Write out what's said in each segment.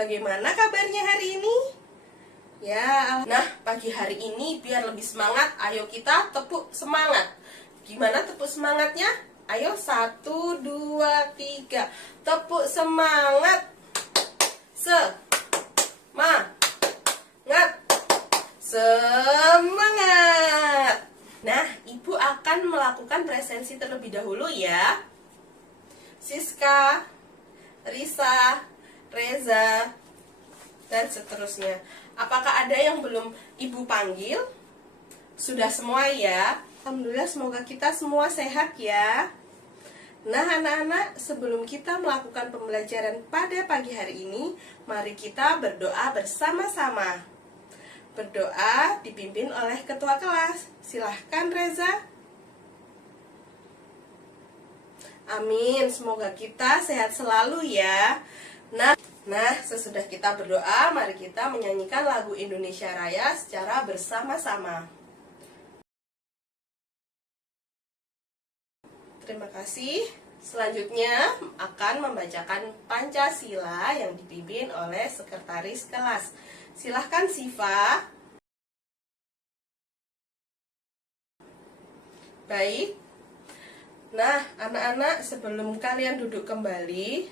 Bagaimana kabarnya hari ini? Ya, nah pagi hari ini biar lebih semangat, ayo kita tepuk semangat. Gimana tepuk semangatnya? Ayo 1, 2, 3. Tepuk semangat. Semangat. Nah, Ibu akan melakukan presensi terlebih dahulu ya. Siska, Risa, Reza, dan seterusnya. Apakah ada yang belum Ibu panggil? Sudah semua ya? Alhamdulillah, semoga kita semua sehat ya. Nah anak-anak, sebelum kita melakukan pembelajaran pada pagi hari ini, mari kita berdoa bersama-sama. Berdoa dipimpin oleh ketua kelas. Silahkan Reza. Amin, semoga kita sehat selalu ya. Nah, sesudah kita berdoa, mari kita menyanyikan lagu Indonesia Raya secara bersama-sama. Terima kasih. Selanjutnya akan membacakan Pancasila yang dipimpin oleh sekretaris kelas. Silahkan Siva. Baik. Nah, anak-anak, sebelum kalian duduk kembali,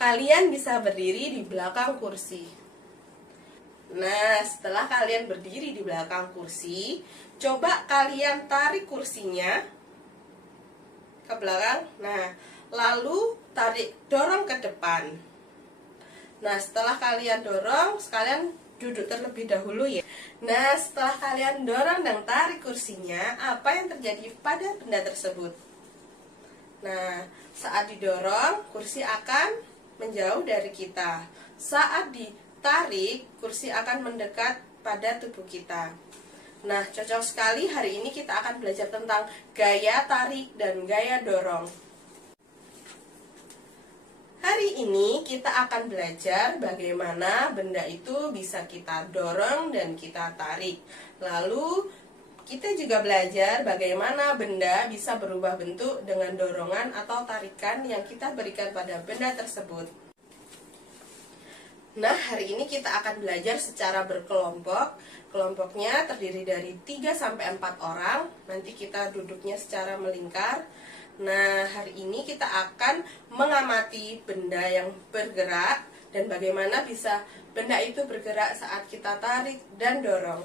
kalian bisa berdiri di belakang kursi. Nah, setelah kalian berdiri di belakang kursi, coba kalian tarik kursinya ke belakang. Nah, lalu dorong ke depan. Nah, setelah kalian dorong, sekalian duduk terlebih dahulu ya. Nah, setelah kalian dorong dan tarik kursinya, apa yang terjadi pada benda tersebut? Nah, saat didorong, kursi akan menjauh dari kita. Saat ditarik, kursi akan mendekat pada tubuh kita. Nah, cocok sekali hari ini kita akan belajar tentang gaya tarik dan gaya dorong. Hari ini kita akan belajar bagaimana benda itu bisa kita dorong dan kita tarik. Lalu kita juga belajar bagaimana benda bisa berubah bentuk dengan dorongan atau tarikan yang kita berikan pada benda tersebut. Nah, hari ini kita akan belajar secara berkelompok. Kelompoknya terdiri dari 3-4 orang. Nanti kita duduknya secara melingkar. Nah, hari ini kita akan mengamati benda yang bergerak dan bagaimana bisa benda itu bergerak saat kita tarik dan dorong.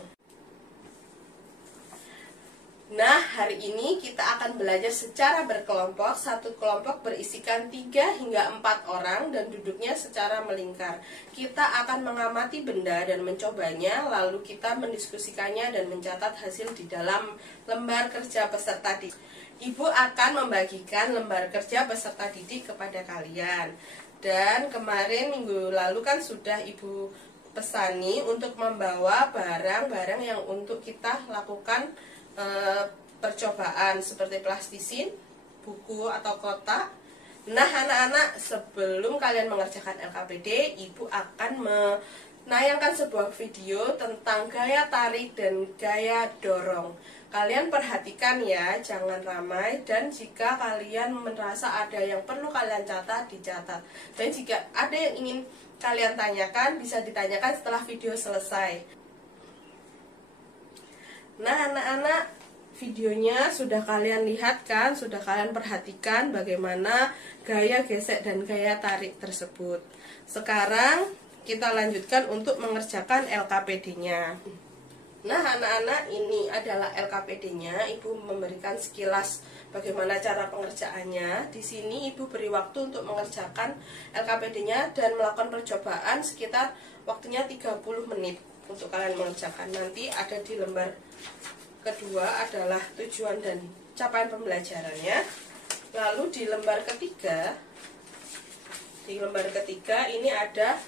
Nah, hari ini kita akan belajar secara berkelompok. Satu kelompok berisikan 3 hingga 4 orang dan duduknya secara melingkar. Kita akan mengamati benda dan mencobanya, lalu kita mendiskusikannya dan mencatat hasil di dalam lembar kerja peserta didik. Ibu akan membagikan lembar kerja peserta didik kepada kalian. Dan kemarin minggu lalu kan sudah Ibu pesani untuk membawa barang-barang yang untuk kita lakukan percobaan seperti plastisin, buku atau kotak. Nah anak-anak, sebelum kalian mengerjakan LKPD, Ibu akan menayangkan sebuah video tentang gaya tarik dan gaya dorong. Kalian perhatikan ya, jangan ramai, dan jika kalian merasa ada yang perlu kalian catat, dicatat. Dan jika ada yang ingin kalian tanyakan, bisa ditanyakan setelah video selesai. Nah anak-anak, videonya sudah kalian lihat kan, sudah kalian perhatikan bagaimana gaya gesek dan gaya tarik tersebut. Sekarang kita lanjutkan untuk mengerjakan LKPD-nya. Nah anak-anak, ini adalah LKPD-nya. Ibu memberikan sekilas bagaimana cara pengerjaannya. Di sini Ibu beri waktu untuk mengerjakan LKPD-nya dan melakukan percobaan sekitar waktunya 30 menit untuk kalian mengerjakan. Nanti ada di lembar kedua adalah tujuan dan capaian pembelajarannya. Lalu di lembar ketiga ini ada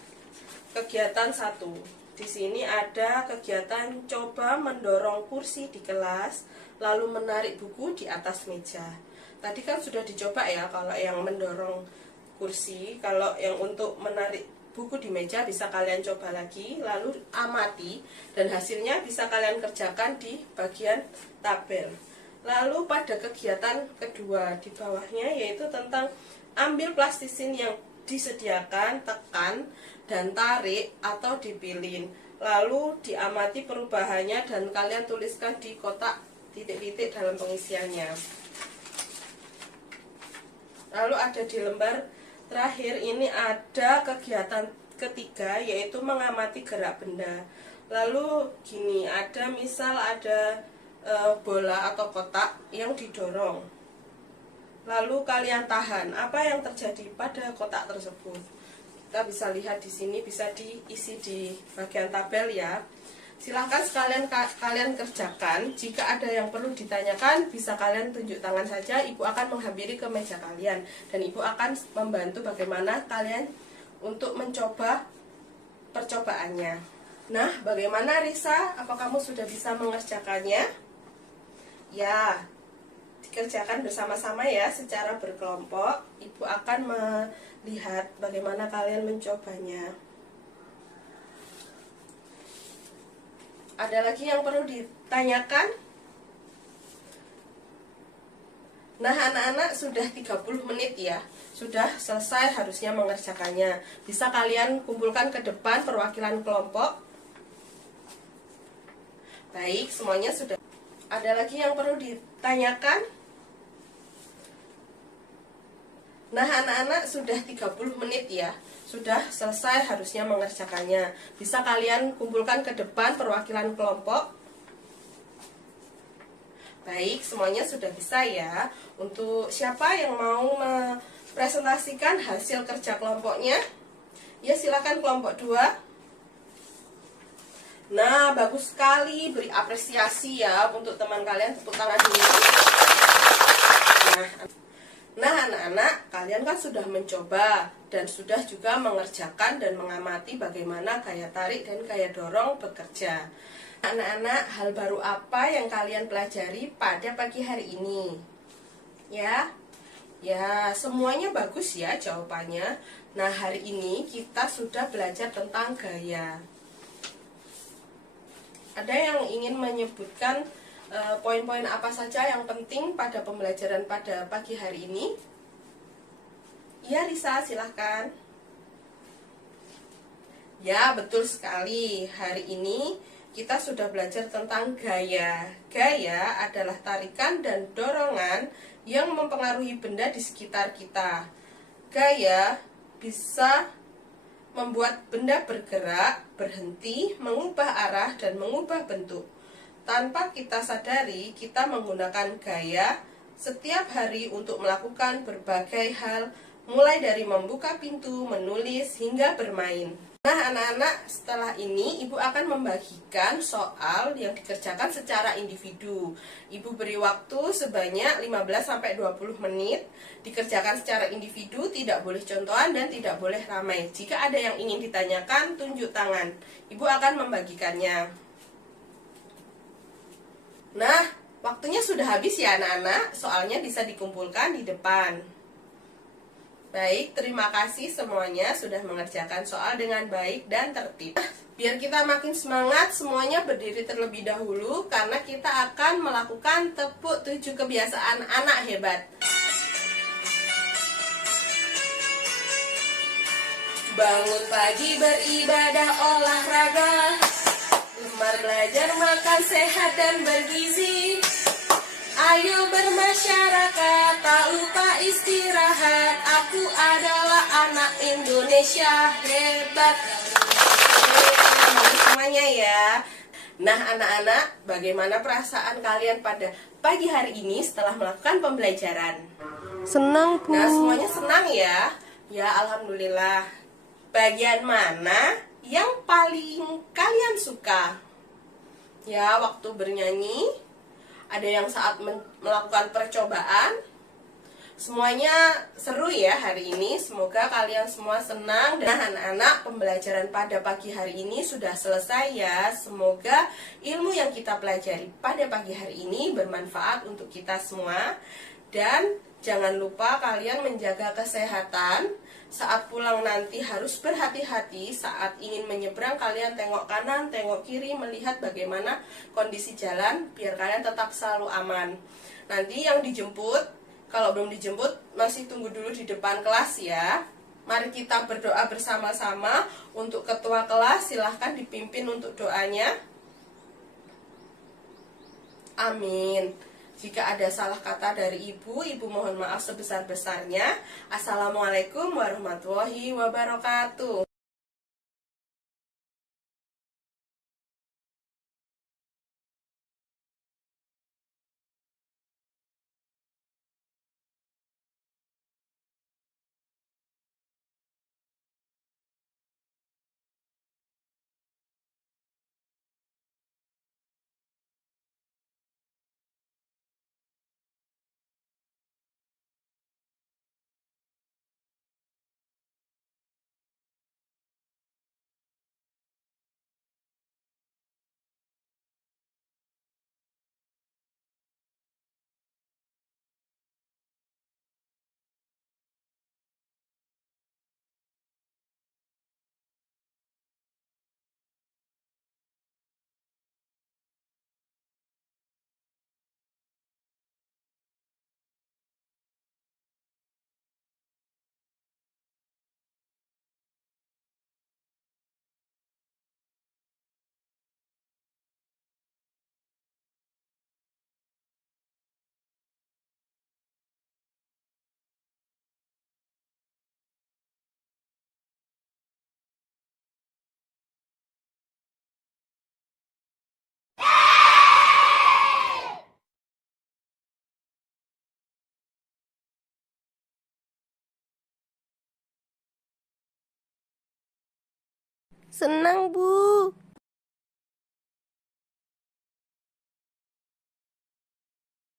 kegiatan 1. Di sini ada kegiatan coba mendorong kursi di kelas, lalu menarik buku di atas meja. Tadi kan sudah dicoba ya, kalau yang mendorong kursi, kalau yang untuk menarik buku di meja bisa kalian coba lagi, lalu amati, dan hasilnya bisa kalian kerjakan di bagian tabel. Lalu pada kegiatan kedua di bawahnya, yaitu tentang ambil plastisin yang disediakan, tekan, dan tarik atau dipilin. Lalu diamati perubahannya dan kalian tuliskan di kotak titik-titik dalam pengisiannya. Lalu ada di lembar terakhir ini ada kegiatan ketiga, yaitu mengamati gerak benda. Lalu gini, ada misal ada bola atau kotak yang didorong. Lalu kalian tahan, apa yang terjadi pada kotak tersebut? Kita bisa lihat di sini, bisa diisi di bagian tabel ya. Silahkan sekalian kalian kerjakan. Jika ada yang perlu ditanyakan, bisa kalian tunjuk tangan saja. Ibu akan menghampiri ke meja kalian dan ibu akan membantu bagaimana kalian untuk mencoba percobaannya. Nah, bagaimana Risa? Apa kamu sudah bisa mengerjakannya? Ya, dikerjakan bersama-sama ya, secara berkelompok. Ibu akan melihat bagaimana kalian mencobanya. Ada lagi yang perlu ditanyakan? Nah, anak-anak sudah 30 menit ya. Sudah selesai harusnya mengerjakannya. Bisa kalian kumpulkan ke depan perwakilan kelompok. Baik, semuanya sudah. Ada lagi yang perlu ditanyakan? Nah, anak-anak sudah 30 menit ya. Sudah selesai harusnya mengerjakannya. Bisa kalian kumpulkan ke depan perwakilan kelompok. Baik, semuanya sudah bisa ya. Untuk siapa yang mau mempresentasikan hasil kerja kelompoknya? Ya, silakan kelompok 2. Nah, bagus sekali. Beri apresiasi ya untuk teman kalian. Tepuk tangan dulu. Nah, anak-anak, kalian kan sudah mencoba dan sudah juga mengerjakan dan mengamati bagaimana gaya tarik dan gaya dorong bekerja. Anak-anak, hal baru apa yang kalian pelajari pada pagi hari ini? Ya, semuanya bagus ya jawabannya. Nah, hari ini kita sudah belajar tentang gaya. Ada yang ingin menyebutkan poin-poin apa saja yang penting pada pembelajaran pada pagi hari ini? Ya, Risa, silahkan. Ya, betul sekali. Hari ini kita sudah belajar tentang gaya. Gaya adalah tarikan dan dorongan yang mempengaruhi benda di sekitar kita. Gaya bisa membuat benda bergerak, berhenti, mengubah arah, dan mengubah bentuk. Tanpa kita sadari, kita menggunakan gaya setiap hari untuk melakukan berbagai hal, mulai dari membuka pintu, menulis, hingga bermain. Nah, anak-anak, setelah ini Ibu akan membagikan soal yang dikerjakan secara individu. Ibu beri waktu sebanyak 15-20 menit. Dikerjakan secara individu, tidak boleh contohan dan tidak boleh ramai. Jika ada yang ingin ditanyakan, tunjuk tangan. Ibu akan membagikannya. Nah, waktunya sudah habis ya anak-anak. Soalnya bisa dikumpulkan di depan. Baik, terima kasih semuanya sudah mengerjakan soal dengan baik dan tertib. Biar kita makin semangat, semuanya berdiri terlebih dahulu karena kita akan melakukan tepuk 7 kebiasaan anak hebat. Bangun pagi beribadah olahraga, gemar belajar makan sehat dan bergizi. Ayo bermasyarakat, tak lupa istirahat. Aku adalah anak Indonesia hebat. Semuanya ya. Nah, anak-anak, bagaimana perasaan kalian pada pagi hari ini setelah melakukan pembelajaran? Senang, Bu. Nah, semuanya senang ya? Ya, alhamdulillah. Bagian mana yang paling kalian suka? Ya, waktu bernyanyi. Ada yang saat melakukan percobaan. Semuanya seru ya hari ini. Semoga kalian semua senang. Dan anak-anak, pembelajaran pada pagi hari ini sudah selesai ya. Semoga ilmu yang kita pelajari pada pagi hari ini bermanfaat untuk kita semua. Dan jangan lupa kalian menjaga kesehatan. Saat pulang nanti harus berhati-hati. Saat ingin menyeberang, kalian tengok kanan, tengok kiri, melihat bagaimana kondisi jalan, biar kalian tetap selalu aman. Nanti yang dijemput, kalau belum dijemput, masih tunggu dulu di depan kelas ya. Mari kita berdoa bersama-sama. Untuk ketua kelas silahkan dipimpin untuk doanya. Amin. Jika ada salah kata dari ibu mohon maaf sebesar-besarnya. Assalamualaikum warahmatullahi wabarakatuh. Senang, Bu.